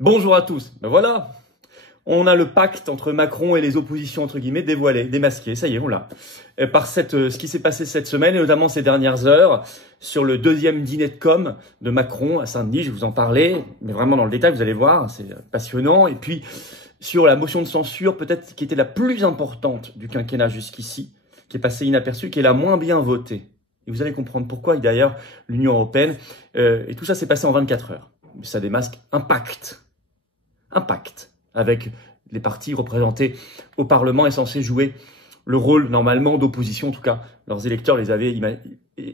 Bonjour à tous. Ben voilà, on a le pacte entre Macron et les oppositions entre guillemets dévoilé, démasqué. Ça y est, on l'a. Par ce qui s'est passé cette semaine et notamment ces dernières heures sur le deuxième dîner de com de Macron à Saint-Denis. Je vais vous en parler, mais vraiment dans le détail, vous allez voir, c'est passionnant. Et puis sur la motion de censure, peut-être qui était la plus importante du quinquennat jusqu'ici, qui est passée inaperçue, qui est la moins bien votée. Et vous allez comprendre pourquoi. Et d'ailleurs, l'Union européenne et tout ça s'est passé en 24 heures. Mais ça démasque un pacte avec les partis représentés au Parlement est censé jouer le rôle normalement d'opposition. En tout cas, leurs électeurs les avaient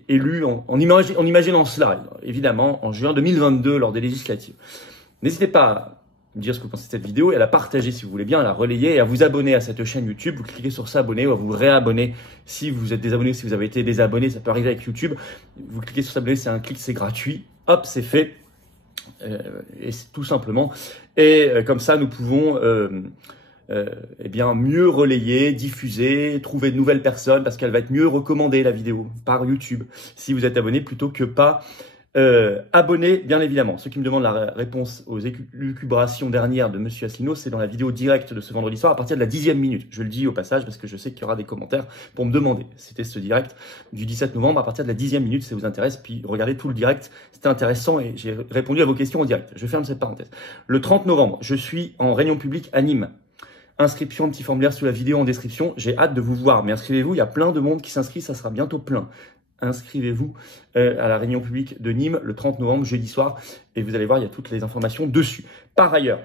élus en imaginant cela, évidemment, en juin 2022 lors des législatives. N'hésitez pas à me dire ce que vous pensez de cette vidéo et à la partager si vous voulez bien, à la relayer et à vous abonner à cette chaîne YouTube. Vous cliquez sur s'abonner ou à vous réabonner si vous êtes désabonné, si vous avez été désabonné, ça peut arriver avec YouTube. Vous cliquez sur s'abonner, c'est un clic, c'est gratuit. Hop, c'est fait. Et c'est tout simplement. Et comme ça, nous pouvons eh bien mieux relayer, diffuser, trouver de nouvelles personnes parce qu'elle va être mieux recommandée la vidéo par YouTube si vous êtes abonné plutôt que pas abonné, bien évidemment. Ceux qui me demandent la réponse aux élucubrations dernières de Monsieur Asselineau, c'est dans la vidéo directe de ce vendredi soir à partir de la 10e minute. Je le dis au passage parce que je sais qu'il y aura des commentaires pour me demander. C'était ce direct du 17 novembre à partir de la 10e minute, si ça vous intéresse. Puis regardez tout le direct, c'était intéressant et j'ai répondu à vos questions en direct. Je ferme cette parenthèse. Le 30 novembre, je suis en réunion publique à Nîmes. Inscription, petit formulaire sous la vidéo en description. J'ai hâte de vous voir, mais inscrivez-vous, il y a plein de monde qui s'inscrit, ça sera bientôt plein. Inscrivez-vous à la réunion publique de Nîmes le 30 novembre, jeudi soir, et vous allez voir, il y a toutes les informations dessus. Par ailleurs,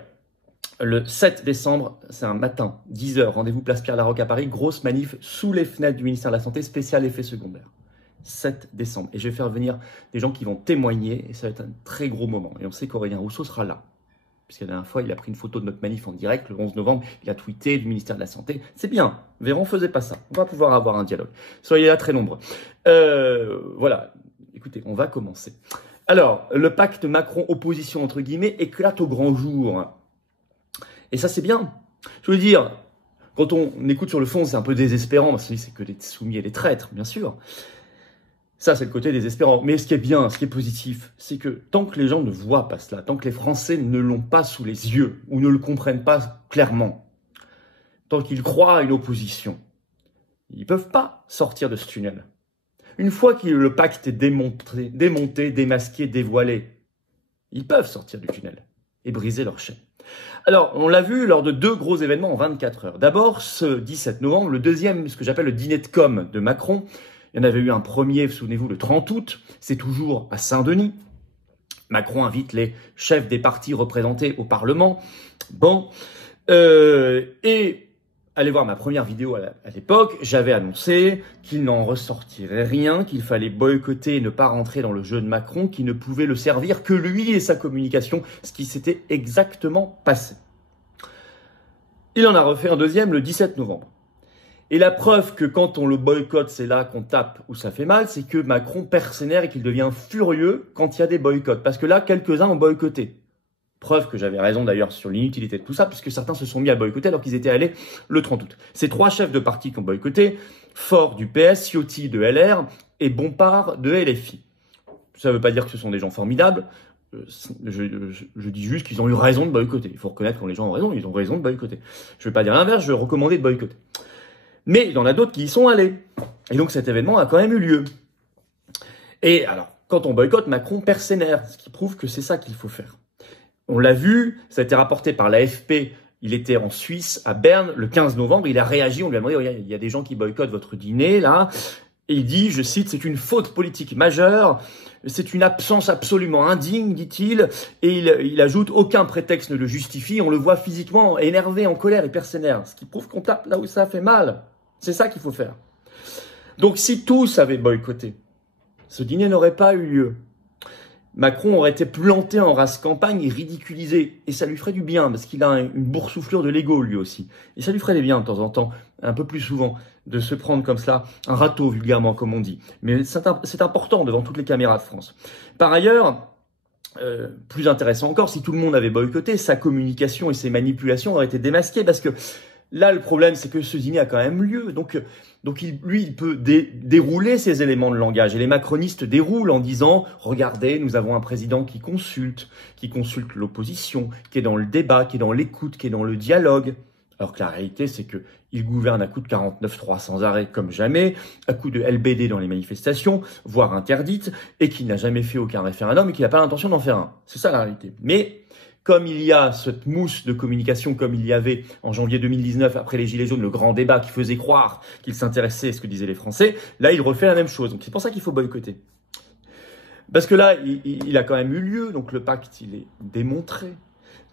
le 7 décembre, c'est un matin, 10h, rendez-vous place Pierre-Laroque à Paris, grosse manif sous les fenêtres du ministère de la Santé, spécial effet secondaire. 7 décembre. Et je vais faire venir des gens qui vont témoigner, et ça va être un très gros moment. Et on sait qu'Aurélien Rousseau sera là. Puisque la dernière fois, il a pris une photo de notre manif en direct, le 11 novembre, il a tweeté du ministère de la Santé. C'est bien, Véran faisait pas ça. On va pouvoir avoir un dialogue. Soyez là très nombreux. Voilà, écoutez, on va commencer. Alors, le pacte Macron-opposition, entre guillemets, éclate au grand jour. Et ça, c'est bien. Je veux dire, quand on écoute sur le fond, c'est un peu désespérant, parce que c'est que des soumis et des traîtres, bien sûr. Ça, c'est le côté désespérant. Mais ce qui est bien, ce qui est positif, c'est que tant que les gens ne voient pas cela, tant que les Français ne l'ont pas sous les yeux ou ne le comprennent pas clairement, tant qu'ils croient à une opposition, ils ne peuvent pas sortir de ce tunnel. Une fois que le pacte est démonté, démasqué, dévoilé, ils peuvent sortir du tunnel et briser leur chaîne. Alors, on l'a vu lors de deux gros événements en 24 heures. D'abord, ce 17 novembre, le deuxième, ce que j'appelle le dîner de com de Macron. Il y en avait eu un premier, souvenez-vous, le 30 août. C'est toujours à Saint-Denis. Macron invite les chefs des partis représentés au Parlement. Bon. Et allez voir ma première vidéo à l'époque. J'avais annoncé qu'il n'en ressortirait rien, qu'il fallait boycotter et ne pas rentrer dans le jeu de Macron, qui ne pouvait le servir que lui et sa communication, ce qui s'était exactement passé. Il en a refait un deuxième le 17 novembre. Et la preuve que quand on le boycotte, c'est là qu'on tape où ça fait mal, c'est que Macron perd ses nerfs et qu'il devient furieux quand il y a des boycotts. Parce que là, quelques-uns ont boycotté. Preuve que j'avais raison d'ailleurs sur l'inutilité de tout ça, puisque certains se sont mis à boycotter alors qu'ils étaient allés le 30 août. Ces trois chefs de parti qui ont boycotté, Faure du PS, Ciotti de LR et Bompard de LFI. Ça ne veut pas dire que ce sont des gens formidables. Je dis juste qu'ils ont eu raison de boycotter. Il faut reconnaître quand les gens ont raison, ils ont raison de boycotter. Je ne vais pas dire l'inverse, je vais recommander de boycotter. Mais il y en a d'autres qui y sont allés. Et donc cet événement a quand même eu lieu. Et alors, quand on boycotte, Macron perd ses nerfs, ce qui prouve que c'est ça qu'il faut faire. On l'a vu, ça a été rapporté par l'AFP, il était en Suisse, à Berne, le 15 novembre, il a réagi, on lui a demandé, il y a des gens qui boycottent votre dîner, là. Et il dit, je cite, c'est une faute politique majeure, c'est une absence absolument indigne, dit-il, et il ajoute, aucun prétexte ne le justifie, on le voit physiquement énervé, en colère, et perd ses nerfs, ce qui prouve qu'on tape là où ça fait mal. C'est ça qu'il faut faire. Donc si tous avaient boycotté, ce dîner n'aurait pas eu lieu. Macron aurait été planté en race campagne et ridiculisé. Et ça lui ferait du bien, parce qu'il a une boursouflure de l'ego, lui aussi. Et ça lui ferait du bien, de temps en temps, un peu plus souvent, de se prendre comme cela, un râteau, vulgairement, comme on dit. Mais c'est important devant toutes les caméras de France. Par ailleurs, plus intéressant encore, si tout le monde avait boycotté, sa communication et ses manipulations auraient été démasquées, parce que Là, le problème, c'est que ce dîner a quand même lieu. Donc il peut dérouler ces éléments de langage. Et les macronistes déroulent en disant « Regardez, nous avons un président qui consulte l'opposition, qui est dans le débat, qui est dans l'écoute, qui est dans le dialogue. » Alors que la réalité, c'est qu'il gouverne à coup de 49.3 sans arrêt comme jamais, à coup de LBD dans les manifestations, voire interdites, et qu'il n'a jamais fait aucun référendum et qu'il n'a pas l'intention d'en faire un. C'est ça la réalité. Mais comme il y a cette mousse de communication, comme il y avait en janvier 2019, après les Gilets jaunes, le grand débat qui faisait croire qu'il s'intéressait à ce que disaient les Français, là, il refait la même chose. Donc c'est pour ça qu'il faut boycotter. Parce que là, il a quand même eu lieu, donc le pacte, il est démontré.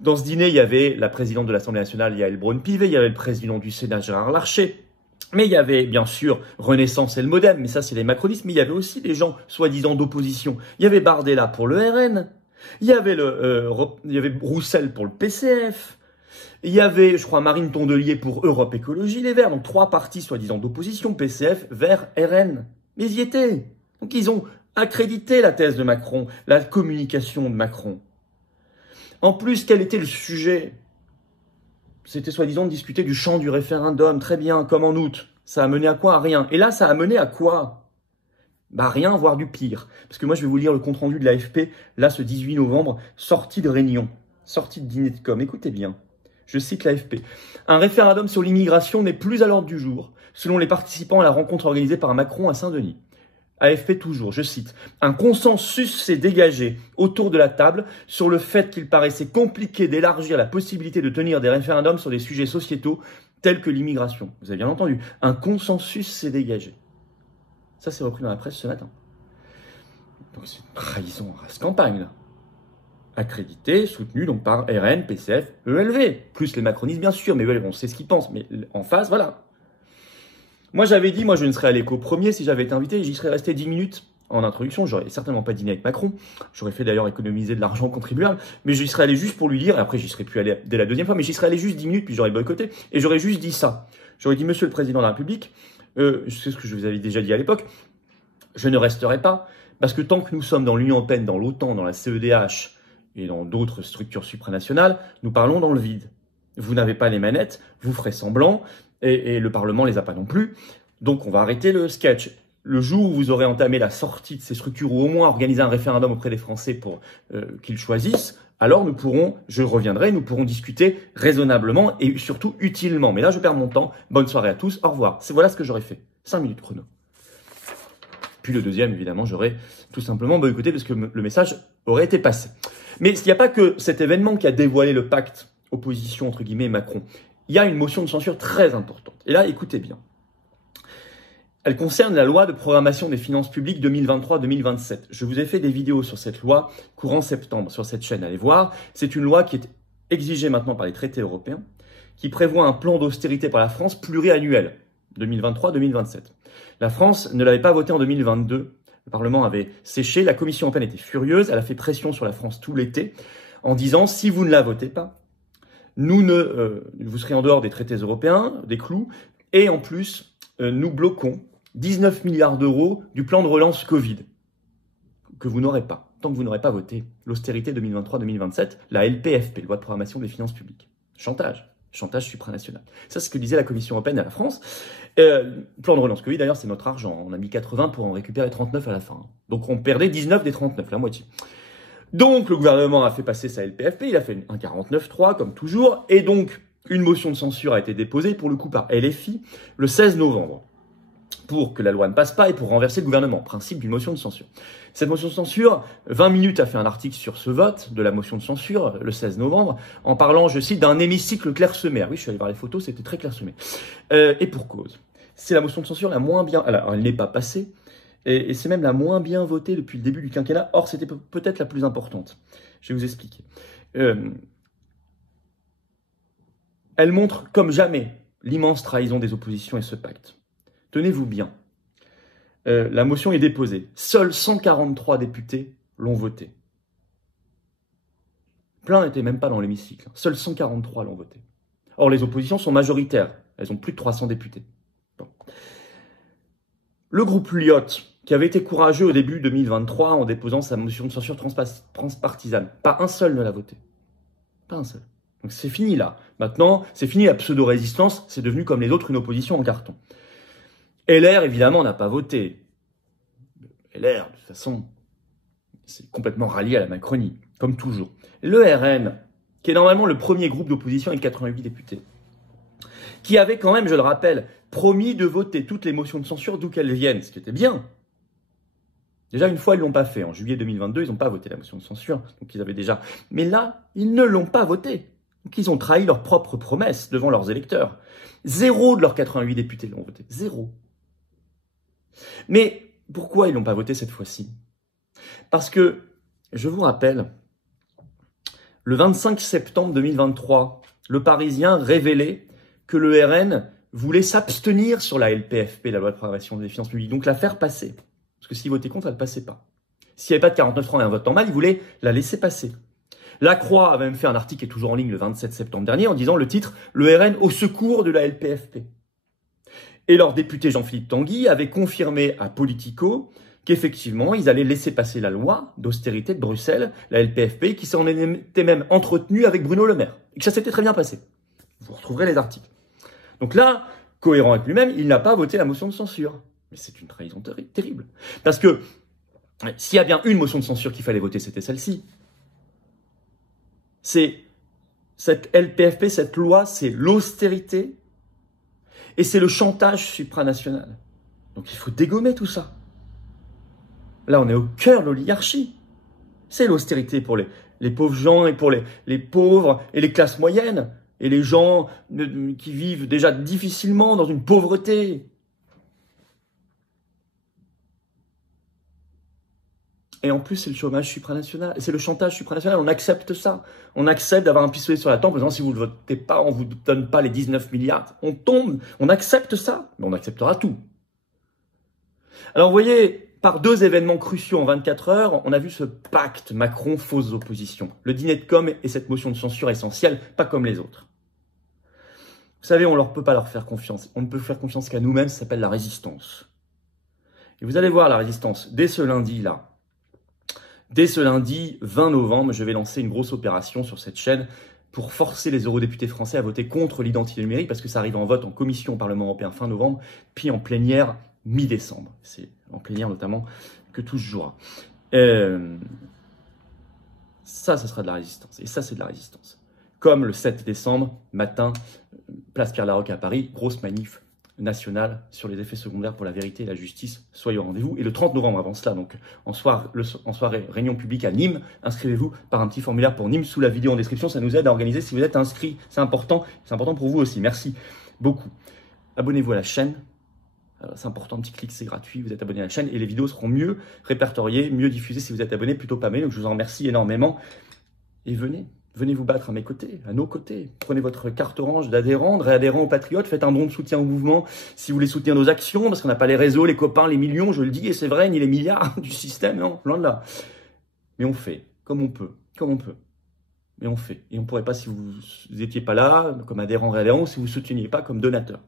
Dans ce dîner, il y avait la présidente de l'Assemblée nationale, Yaël Braun-Pivet, il y avait le président du Sénat, Gérard Larcher, mais il y avait bien sûr Renaissance et le Modem, mais ça c'est les macronistes, mais il y avait aussi des gens soi-disant d'opposition. Il y avait Bardella pour le RN, il y avait Roussel pour le PCF, il y avait, je crois, Marine Tondelier pour Europe Écologie Les Verts, donc 3 partis soi-disant d'opposition, PCF, Verts, RN. Mais ils y étaient. Donc ils ont accrédité la thèse de Macron, la communication de Macron. En plus, quel était le sujet? C'était soi-disant de discuter du champ du référendum, très bien, comme en août. Ça a mené à quoi? À rien. Et là, ça a mené à quoi? Bah rien, voire du pire. Parce que moi, je vais vous lire le compte-rendu de l'AFP, là, ce 18 novembre, sortie de réunion, sortie de dîner de com. Écoutez bien, je cite l'AFP. Un référendum sur l'immigration n'est plus à l'ordre du jour, selon les participants à la rencontre organisée par Macron à Saint-Denis. AFP toujours, je cite, « Un consensus s'est dégagé autour de la table sur le fait qu'il paraissait compliqué d'élargir la possibilité de tenir des référendums sur des sujets sociétaux tels que l'immigration. » Vous avez bien entendu, un consensus s'est dégagé. Ça, c'est repris dans la presse ce matin. Donc c'est une trahison à race campagne, là. Accrédité, soutenu donc par RN, PCF, ELV, plus les macronistes bien sûr, mais ELV, on sait ce qu'ils pensent, mais en face, voilà. Moi, j'avais dit, je ne serais allé qu'au premier si j'avais été invité. J'y serais resté 10 minutes en introduction. J'aurais certainement pas dîné avec Macron. J'aurais fait d'ailleurs économiser de l'argent contribuable. Mais j'y serais allé juste pour lui dire. Et après, j'y serais plus allé dès la deuxième fois. Mais j'y serais allé juste 10 minutes, puis j'aurais boycotté. Et j'aurais juste dit ça. J'aurais dit, Monsieur le Président de la République, c'est ce que je vous avais déjà dit à l'époque, je ne resterai pas. Parce que tant que nous sommes dans l'Union européenne, dans l'OTAN, dans la CEDH et dans d'autres structures supranationales, nous parlons dans le vide. Vous n'avez pas les manettes, vous ferez semblant. Et le Parlement les a pas non plus. Donc on va arrêter le sketch. Le jour où vous aurez entamé la sortie de ces structures, ou au moins organisé un référendum auprès des Français pour qu'ils choisissent, alors je reviendrai, nous pourrons discuter raisonnablement et surtout utilement. Mais là, je perds mon temps. Bonne soirée à tous. Au revoir. Voilà ce que j'aurais fait. 5 minutes chrono. Puis le deuxième, évidemment, j'aurais tout simplement boycotté parce que le message aurait été passé. Mais il n'y a pas que cet événement qui a dévoilé le pacte opposition, entre guillemets, Macron. Il y a une motion de censure très importante. Et là, écoutez bien. Elle concerne la loi de programmation des finances publiques 2023-2027. Je vous ai fait des vidéos sur cette loi courant septembre sur cette chaîne. Allez voir. C'est une loi qui est exigée maintenant par les traités européens, qui prévoit un plan d'austérité par la France pluriannuel 2023-2027. La France ne l'avait pas voté en 2022. Le Parlement avait séché. La Commission européenne était furieuse. Elle a fait pression sur la France tout l'été en disant si vous ne la votez pas, vous serez en dehors des traités européens, des clous, et en plus, nous bloquons 19 milliards d'euros du plan de relance Covid, que vous n'aurez pas, tant que vous n'aurez pas voté l'austérité 2023-2027, la LPFP, loi de programmation des finances publiques. Chantage supranational. Ça, c'est ce que disait la Commission européenne à la France. Plan de relance Covid, d'ailleurs, c'est notre argent. On a mis 80 pour en récupérer 39 à la fin. Donc, on perdait 19 des 39, la moitié. Donc, le gouvernement a fait passer sa LPFP, il a fait un 49.3, comme toujours, et donc, une motion de censure a été déposée, pour le coup, par LFI, le 16 novembre, pour que la loi ne passe pas et pour renverser le gouvernement, principe d'une motion de censure. Cette motion de censure, 20 minutes a fait un article sur ce vote de la motion de censure, le 16 novembre, en parlant, je cite, d'un hémicycle clairsemé. Ah oui, je suis allé voir les photos, c'était très clairsemé. Et pour cause. C'est la motion de censure la moins bien... Alors, elle n'est pas passée, et c'est même la moins bien votée depuis le début du quinquennat. Or, c'était peut-être la plus importante. Je vais vous expliquer. Elle montre comme jamais l'immense trahison des oppositions et ce pacte. Tenez-vous bien. La motion est déposée. Seuls 143 députés l'ont votée. Plein n'étaient même pas dans l'hémicycle. Seuls 143 l'ont votée. Or, les oppositions sont majoritaires. Elles ont plus de 300 députés. Bon. Le groupe Lyot, qui avait été courageux au début 2023 en déposant sa motion de censure transpartisane, pas un seul ne l'a voté. Pas un seul. Donc c'est fini là. Maintenant, c'est fini la pseudo-résistance, c'est devenu comme les autres une opposition en carton. LR, évidemment, n'a pas voté. LR, de toute façon, c'est complètement rallié à la Macronie, comme toujours. Le RN, qui est normalement le premier groupe d'opposition avec 88 députés, qui avait quand même, je le rappelle, promis de voter toutes les motions de censure d'où qu'elles viennent, ce qui était bien. Déjà, une fois, ils ne l'ont pas fait. En juillet 2022, ils n'ont pas voté la motion de censure. Donc, ils avaient déjà... Mais là, ils ne l'ont pas voté. Donc, ils ont trahi leurs propres promesses devant leurs électeurs. 0 de leurs 88 députés l'ont voté. 0. Mais pourquoi ils n'ont pas voté cette fois-ci? Parce que, je vous rappelle, le 25 septembre 2023, le Parisien révélait que le RN voulait s'abstenir sur la LPFP, la loi de programmation des finances publiques, donc la faire passer. Parce que s'il votait contre, elle ne passait pas. S'il n'y avait pas de 49.3 et un vote normal, il voulait la laisser passer. La Croix a même fait un article qui est toujours en ligne le 27 septembre dernier en disant le titre « Le RN au secours de la LPFP ». Et leur député Jean-Philippe Tanguy avait confirmé à Politico qu'effectivement, ils allaient laisser passer la loi d'austérité de Bruxelles, la LPFP, qui s'en était même entretenue avec Bruno Le Maire. Et que ça s'était très bien passé. Vous retrouverez les articles. Donc là, cohérent avec lui-même, il n'a pas voté la motion de censure. Mais c'est une trahison terrible. Parce que s'il y a bien une motion de censure qu'il fallait voter, c'était celle-ci. C'est cette LPFP, cette loi, c'est l'austérité et c'est le chantage supranational. Donc il faut dégommer tout ça. Là, on est au cœur de l'oligarchie. C'est l'austérité pour les pauvres gens et pour les pauvres et les classes moyennes et les gens qui vivent déjà difficilement dans une pauvreté. Et en plus, c'est le chômage supranational, c'est le chantage supranational. On accepte ça. On accepte d'avoir un pistolet sur la tempe en disant si vous ne votez pas, on ne vous donne pas les 19 milliards. On tombe, on accepte ça, mais on acceptera tout. Alors vous voyez, par deux événements cruciaux en 24 heures, on a vu ce pacte Macron-fausse opposition. Le dîner de com et cette motion de censure essentielle, pas comme les autres. Vous savez, on ne peut pas leur faire confiance. On ne peut faire confiance qu'à nous-mêmes, ça s'appelle la résistance. Et vous allez voir la résistance dès ce lundi-là. Dès ce lundi 20 novembre, je vais lancer une grosse opération sur cette chaîne pour forcer les eurodéputés français à voter contre l'identité numérique parce que ça arrive en vote en commission au Parlement européen fin novembre, puis en plénière mi-décembre. C'est en plénière notamment que tout se jouera. Ça sera de la résistance. Et ça, c'est de la résistance. Comme le 7 décembre, matin, place Pierre-Laroque à Paris, grosse manif nationale sur les effets secondaires pour la vérité et la justice. Soyez au rendez-vous. Et le 30 novembre, avant cela, donc en soirée, réunion publique à Nîmes, inscrivez-vous par un petit formulaire pour Nîmes sous la vidéo en description. Ça nous aide à organiser si vous êtes inscrit. C'est important pour vous aussi. Merci beaucoup. Abonnez-vous à la chaîne. C'est important, un petit clic, c'est gratuit, vous êtes abonné à la chaîne et les vidéos seront mieux répertoriées, mieux diffusées si vous êtes abonné, plutôt pas mal. Donc je vous en remercie énormément. Et venez vous battre à mes côtés, à nos côtés. Prenez votre carte orange d'adhérent, de réadhérent aux Patriotes, faites un don de soutien au mouvement si vous voulez soutenir nos actions, parce qu'on n'a pas les réseaux, les copains, les millions, je le dis, et c'est vrai, ni les milliards du système, non, loin de là. Mais on fait, comme on peut. Mais on fait. Et on ne pourrait pas si vous n'étiez pas là, comme adhérent, réadhérent, ou si vous ne souteniez pas comme donateur.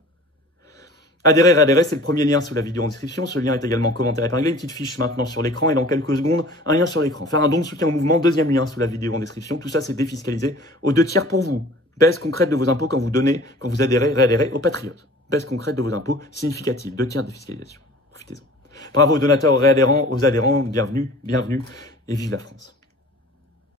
Adhérer, réadhérer, c'est le premier lien sous la vidéo en description. Ce lien est également commentaire épinglé. Une petite fiche maintenant sur l'écran et dans quelques secondes, un lien sur l'écran. Faire un don de soutien au mouvement, deuxième lien sous la vidéo en description. Tout ça, c'est défiscalisé aux 2 tiers pour vous. Baisse concrète de vos impôts quand vous donnez, quand vous adhérez, réadhérez aux Patriotes. Baisse concrète de vos impôts significative. 2 tiers de défiscalisation. Profitez-en. Bravo aux donateurs, aux réadhérents, aux adhérents. Bienvenue et vive la France.